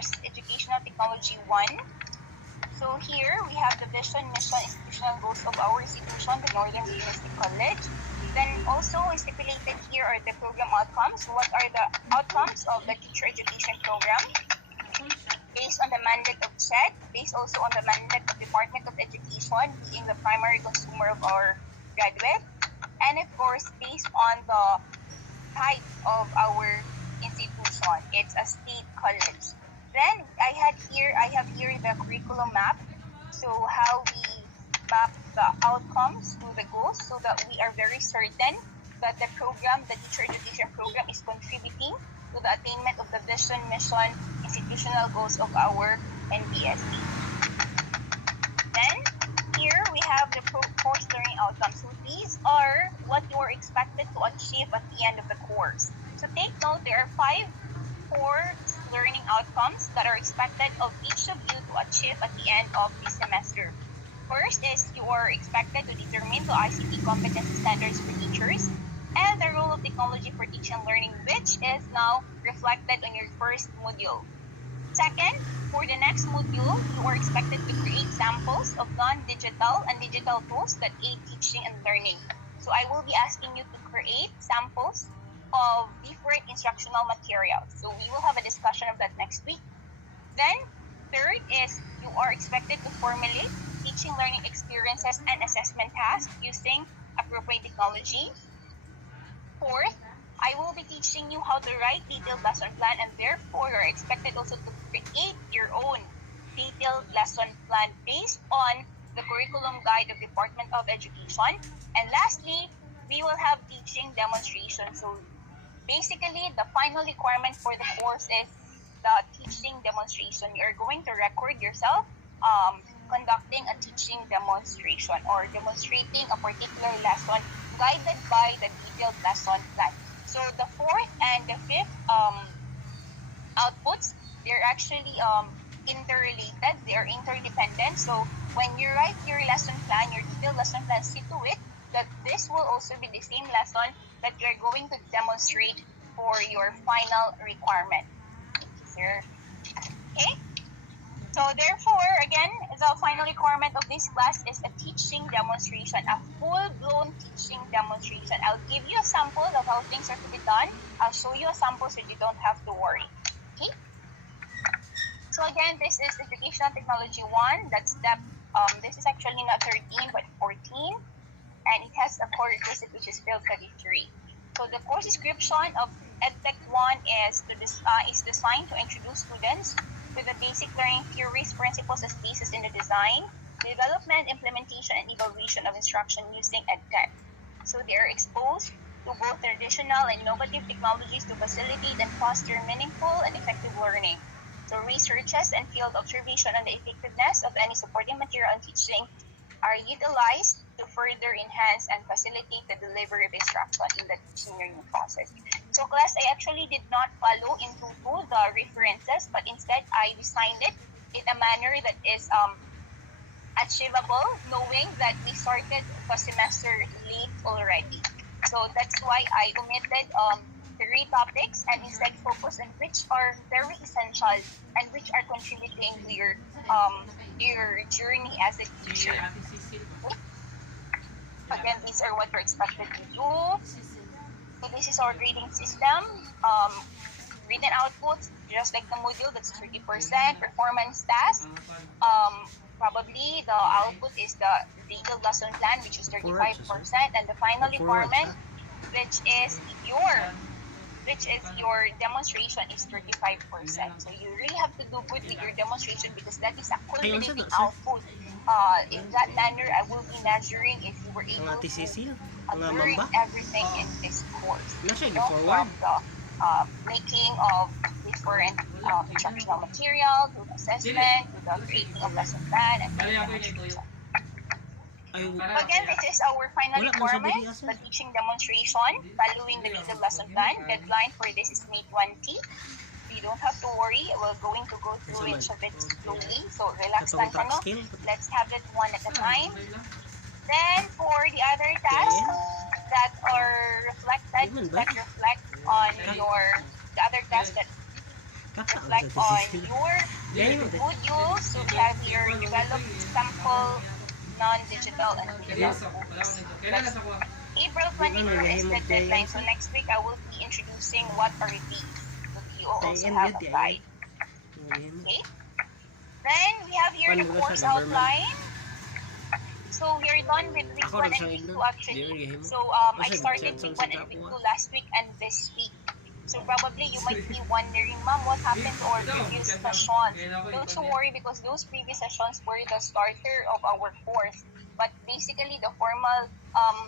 course, Educational Technology 1. So here we have the vision, mission, institutional goals of our institution, the Northern University College. Then also stipulated here are the program outcomes. What are the outcomes of the teacher education program? Based on the mandate of SED, based also on the mandate of Department of Education, being the primary consumer of our graduate, and of course based on the type of our institution. It's a state college. Then I have here the curriculum map. So how we map the outcomes to the goals so that we are very certain that the program, the teacher education program, is contributing to the attainment of the vision, mission, institutional goals of our NBSC. Then here we have the course learning outcomes. So these are what you are expected to achieve at the end of the course. So take note, there are 5 course learning outcomes that are expected of each of you to achieve at the end of the semester. First is you are expected to determine the ICT competency standards for teachers and the role of technology for teaching and learning, which is now reflected on your first module. Second, for the next module, you are expected to create samples of non-digital and digital tools that aid teaching and learning. So I will be asking you to create samples of different instructional materials. So we will have a discussion of that next week. Then, third is you are expected to formulate teaching learning experiences and assessment tasks using appropriate technology. Fourth, I will be teaching you how to write detailed lesson plan, and therefore you are expected also to create your own detailed lesson plan based on the curriculum guide of Department of Education. And lastly, we will have teaching demonstration. So basically, the final requirement for the course is the teaching demonstration. You are going to record yourself conducting a teaching demonstration or demonstrating a particular lesson guided by the detailed lesson plan. So the fourth and the fifth outputs, they're actually interrelated, they are interdependent. So when you write your lesson plan, your detailed lesson plan, see to it that this will also be the same lesson that you're going to demonstrate for your final requirement. Sir. Okay? So therefore, again, the final requirement of this class is a teaching demonstration, a full-blown teaching demonstration. I'll give you a sample of how things are to be done. I'll show you a sample so you don't have to worry. Okay? So again, this is Educational Technology 1. That's step, this is actually not 13 but 14. And it has a core requisite which is field 33. So the course description of EdTech 1 is designed to introduce students with the basic learning theories, principles, and basis in the design, development, implementation, and evaluation of instruction using EdTech. So they are exposed to both traditional and innovative technologies to facilitate and foster meaningful and effective learning. So researches and field observation on the effectiveness of any supporting material and teaching are utilized to further enhance and facilitate the delivery of instruction in the teaching learning process. So class, I actually did not follow into the references, but instead I designed it in a manner that is achievable, knowing that we started the semester late already. So that's why I omitted 3 topics and instead focus on which are very essential and which are contributing to your journey as a teacher. Okay? Again, these are what you're expected to do. So this is our grading system. Written outputs, just like the module, that's 30%. Performance task, probably the output is the detailed lesson plan, which is 35%, and the final requirement, which is your demonstration, is 35%. So you really have to do good with your demonstration because that is a culminating output. In that manner, I will be measuring if you were able to learn everything in this course. From the making of different instructional material, to the assessment, to the creating of lesson plan, and demonstration. Again, this is our final requirement, the teaching demonstration, following the detailed lesson plan. Deadline for this is May 20. You don't have to worry, we're going to go through each of it slowly. So relax lang ka, no? Let's have it one at a time. Then for the other tasks that are reflect on the other tasks that reflect on your modules. So we have here develop sample non-digital and digital books. That's April 22 is the deadline. So next week I will be introducing what are these that you also have applied. Okay. Then we have here the course outline. So we are done with week 1 and week 2 actually. So I started week 1 and week 2 last week and this week. So probably you might be wondering, Mom, what happened to our previous sessions? Don't you worry because those previous sessions were the starter of our course. But basically the formal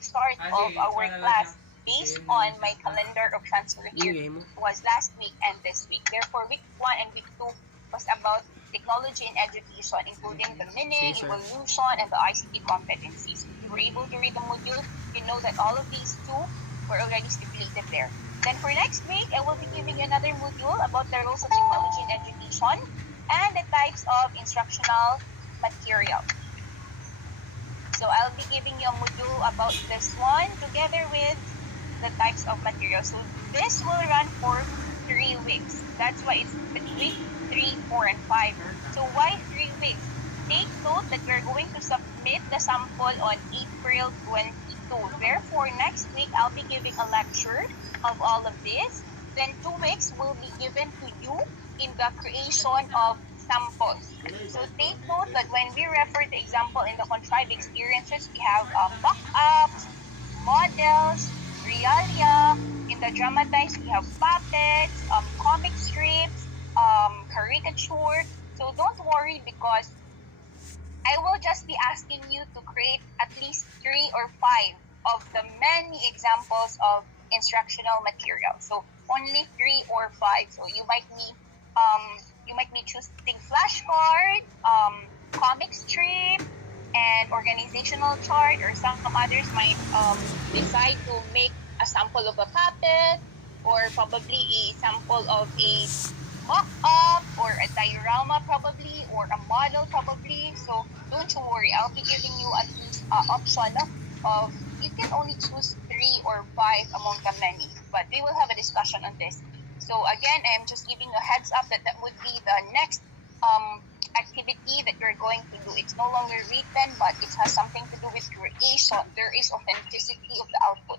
start of our class based on my calendar of transfer here was last week and this week. Therefore, week 1 and week 2 was about technology and education, including the meaning, evolution, and the ICT competencies. If you were able to read the module, you know that all of these two were already stipulated there. Then for next week, I will be giving you another module about the roles of technology in education and the types of instructional material. So I'll be giving you a module about this one together with the types of material. So this will run for 3 weeks. That's why it's week 3, 4, and 5. So why 3 weeks? Take note that we're going to submit the sample on April 22. Therefore, next week, I'll be giving a lecture of all of this. Then 2 weeks will be given to you in the creation of samples. So take note that when we refer the example in the contrived experiences, we have mock-ups, models, realia. In the dramatized, we have puppets, comic strips, caricature. So don't worry because I will just be asking you to create at least 3 or 5 of the many examples of instructional material. So only 3 or 5. So you might be choosing flashcard, comic strip, and organizational chart, or some others might decide to make a sample of a puppet, or probably a sample of a mock-up, or a diorama probably, or a model probably. So don't you worry, I'll be giving you at least option of you can only choose 3 or 5 among the many, but we will have a discussion on this. So again, I'm just giving a heads up that would be the next activity that we're going to do. It's no longer written, but it has something to do with creation. There is authenticity of the output.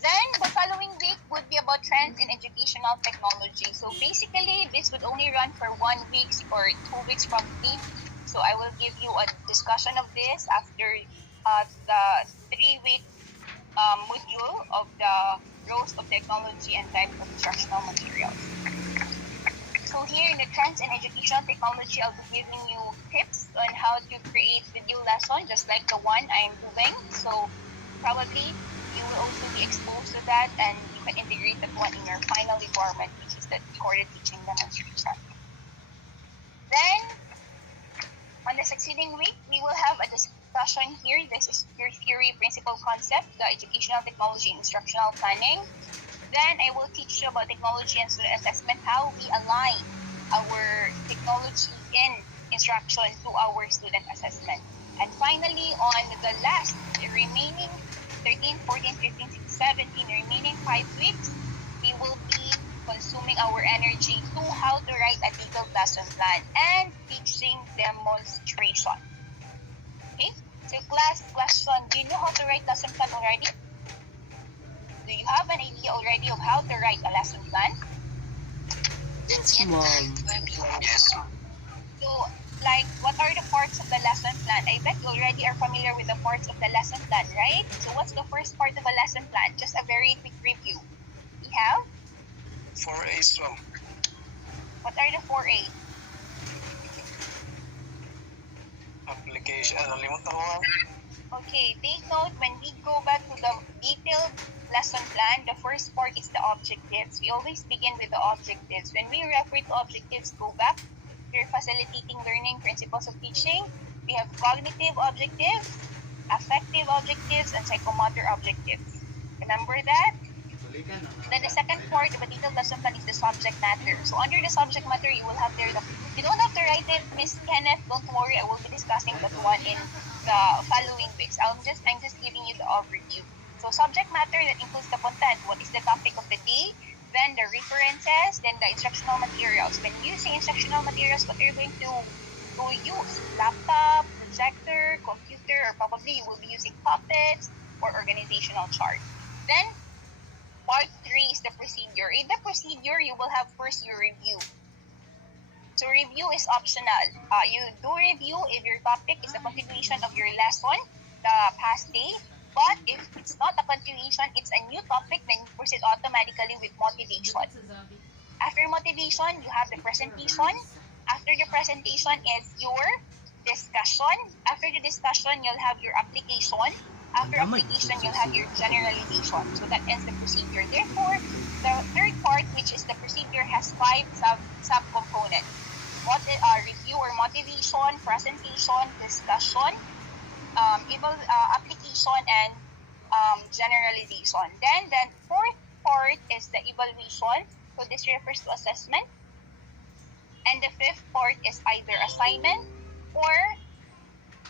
Then the following week would be about trends in educational technology. So basically, this would only run for 1 week or 2 weeks probably. So I will give you a discussion of this after the 3-week module of the roles of technology and types of instructional materials. So here in the trends in educational technology, I'll be giving you tips on how to create video lesson, just like the one I'm doing. So probably you will also be exposed to that, and you can integrate that one in your final requirement, which is the recorded teaching demonstration. Then on the succeeding week, we will have a discussion here. This is your theory, principle, concept, the educational technology, instructional planning. Then I will teach you about technology and student assessment, how we align our technology in instruction to our student assessment. And finally, on the last remaining 13, 14, 15, 16, 17, remaining 5 weeks, we will be consuming our energy to how to write a detailed lesson plan and teaching demonstration. Okay? So class question, do you know how to write lesson plan already? Do you have an idea already of how to write a lesson plan? Yes, Mom. Yes. So, like, what are the parts of the lesson plan? I bet you already are familiar with the parts of the lesson plan, right? So, what's the first part of a lesson plan? Just a very quick review. We have? 4A's, Mom. What are the 4A? Application. Nalimut ako, Mom. Okay, take note, when we go back to the detailed lesson plan, the first part is the objectives. We always begin with the objectives. When we refer to objectives, go back. We're facilitating learning, principles of teaching. We have cognitive objectives, affective objectives, and psychomotor objectives. Remember that? Then the second part of a detailed lesson plan is the subject matter. So under the subject matter, you will have there you don't have to write it, Miss Kenneth. Don't worry, I will be discussing that one in the following weeks. I'm just giving you the overview. So subject matter, that includes the content. What is the topic of the day? Then the written references, then the instructional materials. When using instructional materials, what are you going to use? Laptop, projector, computer, or probably you will be using puppets or organizational chart. Then, part 3 is the procedure. In the procedure, you will have first your review. So review is optional. You do review if your topic is a continuation of your lesson the past day. But if it's not a continuation, it's a new topic, then you proceed automatically with motivation. After motivation, you have the presentation. After the presentation is your discussion. After the discussion, you'll have your application. After application, you'll have your generalization. So that ends the procedure. Therefore, the third part, which is the procedure, has 5 subcomponents. Review or motivation, presentation, discussion, application, and generalization. Then the fourth part is the evaluation. So this refers to assessment. And the fifth part is either assignment or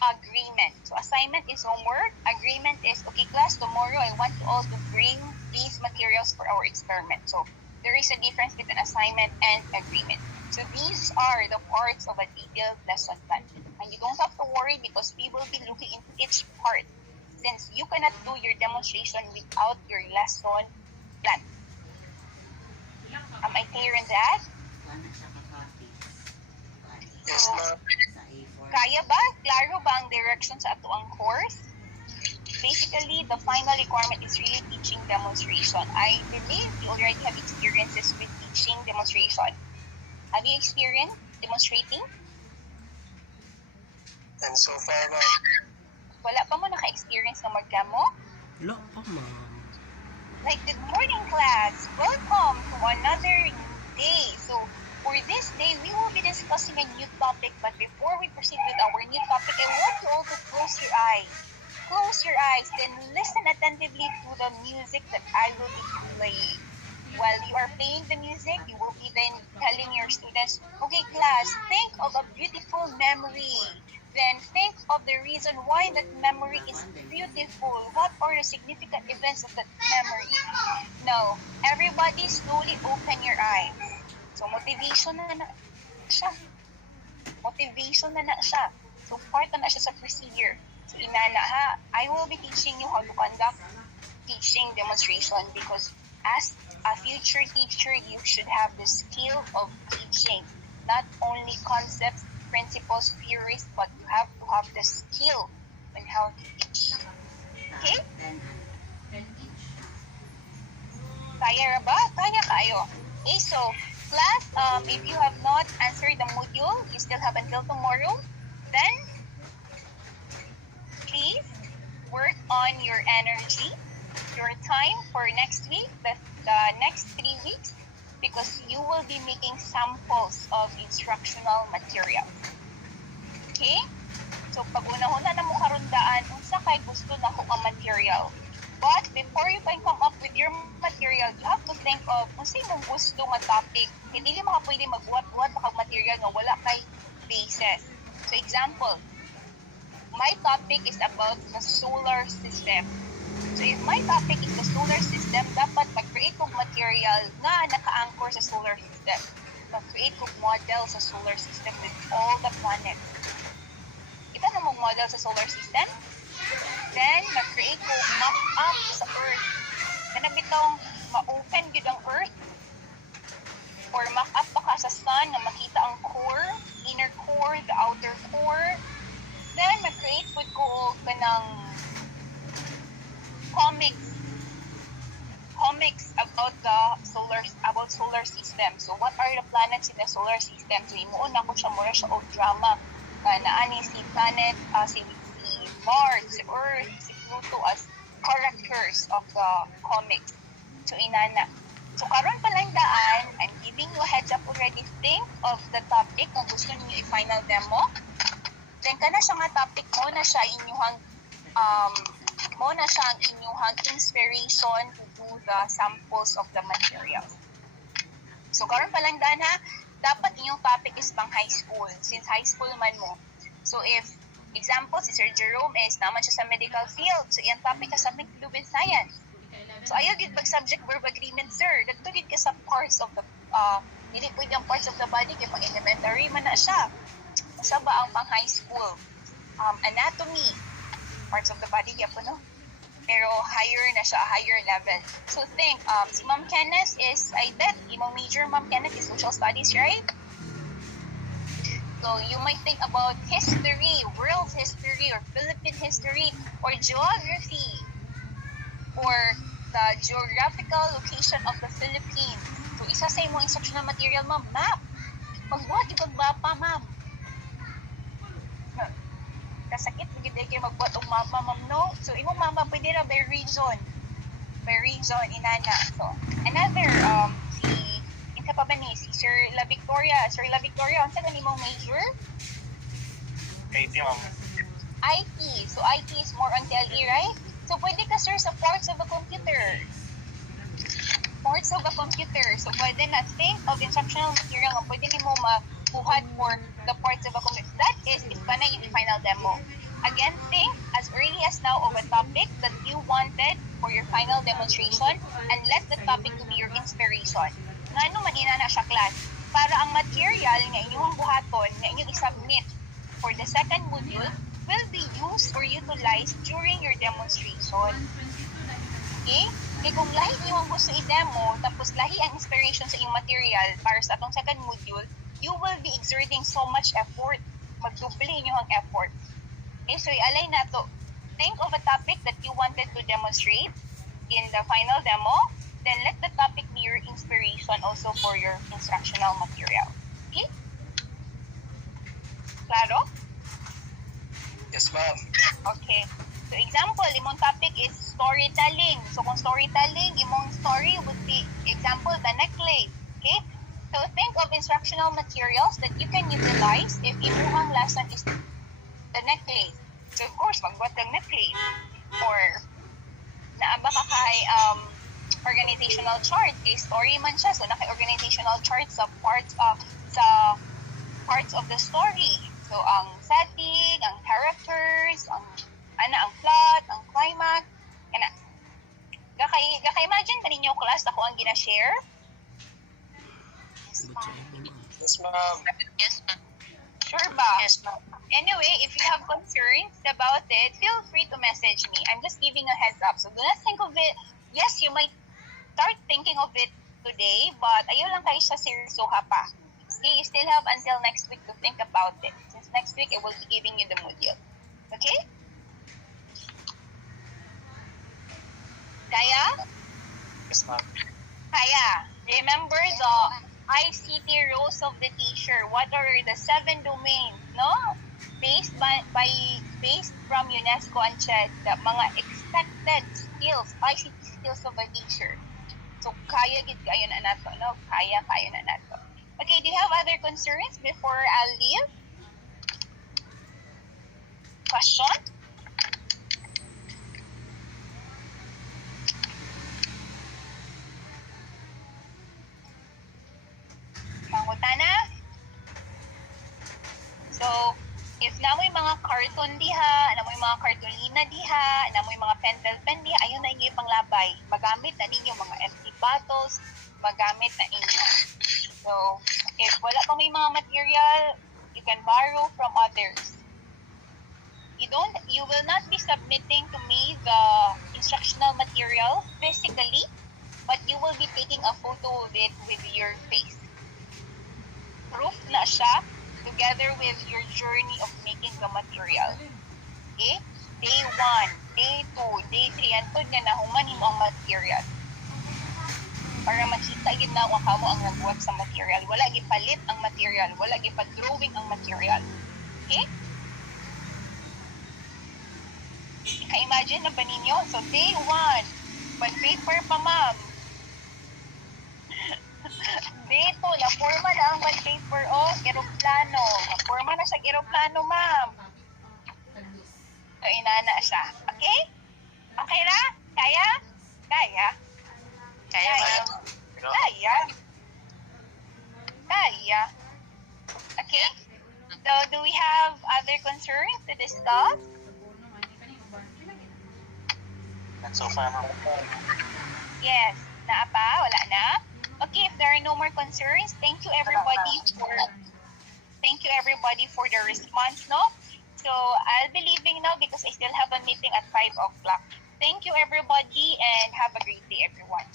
agreement. So assignment is homework. Agreement is, okay class, tomorrow I want you all to bring these materials for our experiment. So there is a difference between assignment and agreement. So these are the parts of a detailed lesson plan. And you don't have to worry because we will be looking into each part since you cannot do your demonstration without your lesson plan. Am I clear in that? Yes, ma'am. Kaya ba? Klaro ba ang direction sa ato ang course? Basically, the final requirement is really teaching demonstration. I believe you already have experiences with teaching demonstration. Have you experienced demonstrating? And so far, ma'am. Wala pa mo naka-experience na mag-demo? Wala pa, ma'am. Like, good morning, class. Welcome to another day. So, for this day, we will be discussing a new topic. But before we proceed with our new topic, I want you all to close your eyes. Close your eyes, then listen attentively to the music that I will be playing. While you are playing the music, you will be then telling your students, okay class, think of a beautiful memory. Then think of the reason why that memory is beautiful. What are the significant events of that memory? Now, everybody slowly open your eyes. So motivation na siya. Motivation na siya. So part na siya sa procedure. So inana ha, I will be teaching you how to conduct teaching demonstration because as a future teacher, you should have the skill of teaching. Not only concepts, principles, theories, but you have to have the skill on how to teach. Okay? Kaya ra ba? Kaya kayo. Okay, so class, if you have not answered the module, you still have until tomorrow. Then, please work on your energy, your time for next week, the next 3 weeks, because you will be making samples of instructional material. Okay? So, pag una-una na mo karundaan, unsa kay gusto na ko ang material. But before you can come up with your material, you have to think of unsa imong gusto nga topic. Hindi mo pwede magbuhat-buhat sa material nga wala kay basis. So, example, my topic is about the solar system. So if my topic is the solar system, dapat mag-create kong material na naka-anchor sa solar system. Mag-create kong model sa solar system with all the planets. Ito na mong model sa solar system. Then, mag-create kong mock-up sa Earth. Kanabitong ma-open yun ang Earth. Or mock-up pa ka sa Sun na makita ang core, inner core, the outer core. Then, mag-create po ko ng comics about solar system. So what are the planets in the solar system? So imuon ako siya mura siya og drama naani si planet, si Mars, si Earth, si Pluto as characters of the comics. So inana. So karon pa lang daan, I'm giving you a heads up already. Think of the topic kung gusto niyo i-final demo. Then kana siya nga topic mo na siya inyuhang inspiration to do the samples of the material. So karon pa lang daan ha, dapat inyong topic is pang high school since high school man mo. So if example si Sir Jerome is naman siya sa medical field, so iyang topic has something to do with science. So ayaw gid pag subject-verb agreement, sir. Dagdagid ka sa parts of the dili pwede ang parts of the body kay pang elementary man na siya. Usa ba ang pang high school? Anatomy, parts of the body gyapon no. Pero higher na siya, higher level. So think, si Ma'am Kenneth is, I bet, imong major Ma'am Kenneth is social studies, right? So you might think about history, world history, or Philippine history, or geography, or the geographical location of the Philippines. So isa sa imong instructional material, ma'am, map. Magbuhat yung mapa, ma'am. Kasakit, magiging kayo magbuhat ang mapa, ma'am, no? So imong mapa, pwede na by region. By region, inana. So another, isa pa ba ni si Sir La Victoria? Sir La Victoria, ang sa imong major? IT, ma'am. IT. So IT is more on TLE, right? So pwede ka, sir, sa parts of a computer. Parts of a computer. So pwede na think of instructional material nga pwede mo mabuhat for the parts of a computer. That is panay yung final demo. Again, think as early as now of a topic that you wanted for your final demonstration and let the topic to be your inspiration. Ngano man ina na siya, class? Para ang material nga inyong buhaton, nga inyong isubmit for the second module will be used or utilized during your demonstration. Okay? Kaya kung lahi inyong gusto i-demo, tapos lahi ang inspiration sa inyong material para sa atong second module, you will be exerting so much effort. Magdubli inyong effort. Okay, so i-align na to. Think of a topic that you wanted to demonstrate in the final demo, then let the topic be your inspiration also for your instructional material. Okay? Claro? Yes, ma'am. Okay. So example, imong topic is storytelling. So kung storytelling, imong story would be, example, the necklace. Okay? So think of instructional materials that you can utilize if imong lesson is the necklace. So of course, magbuhat ng necklace. Or naaba ka kay organizational chart. Kay story man siya. So naka-organizational chart sa parts of the story. So ang setting, ang characters, ang plot, ang climax, kana. Gaka-imagine ba ninyo, class, ako ang gina-share? Yes, ma'am. Sure ba? Yes, ma'am. Anyway, if you have concerns about it, feel free to message me. I'm just giving a heads up. So do not think of it. Yes, you might start thinking of it today, but ayaw lang kayo sa seryosoha pa. Okay, you still have until next week to think about it. Since next week, I will be giving you the module. Okay? Kaya? Yes, ma'am. Kaya. Remember the ICT roles of the teacher. What are the 7 domains, no? Based from UNESCO and CHED, the mga expected skills, ICT skills of a teacher. So, kaya gid kayo na nato, no? Kaya na nato. Okay, do you have other concerns before I'll leave? Question? Mangutana? So, if namoy mga karton diha, namoy mga kartolina diha, namoy mga pentel pen diha, ayun na inyo panglabay. Magamit na ninyo mga empty bottles, magamit na inyo. So, if wala pa may mga material, you can borrow from others. You will not be submitting to me the instructional material physically, but you will be taking a photo of it with your face. Proof na siya together with your journey of making the material. Okay? Day 1, Day 2, Day 3, and pag na nahuman mo ang material. Para makita yun na kung kamo ang nagbuhat sa material. Wala gipalit ang material. Wala gipa-drawing ang material. Okay? Ka-imagine na ba ninyo? So, Day 1, bond paper pa, ma'am. Day 2, na-forma na ang bond paper o aeroplano. Na-forma na sa aeroplano, ma'am. So, inana siya. Okay? Okay na? Kaya? Kaya? Kaya, ma'am. Kaya. Okay? So, do we have other concerns to discuss? And so far, ma'am. Yes. Naa pa? Wala na? Okay, if there are no more concerns, thank you everybody for the response, no? So, I'll be leaving now because I still have a meeting at 5 o'clock. Thank you everybody and have a great day everyone.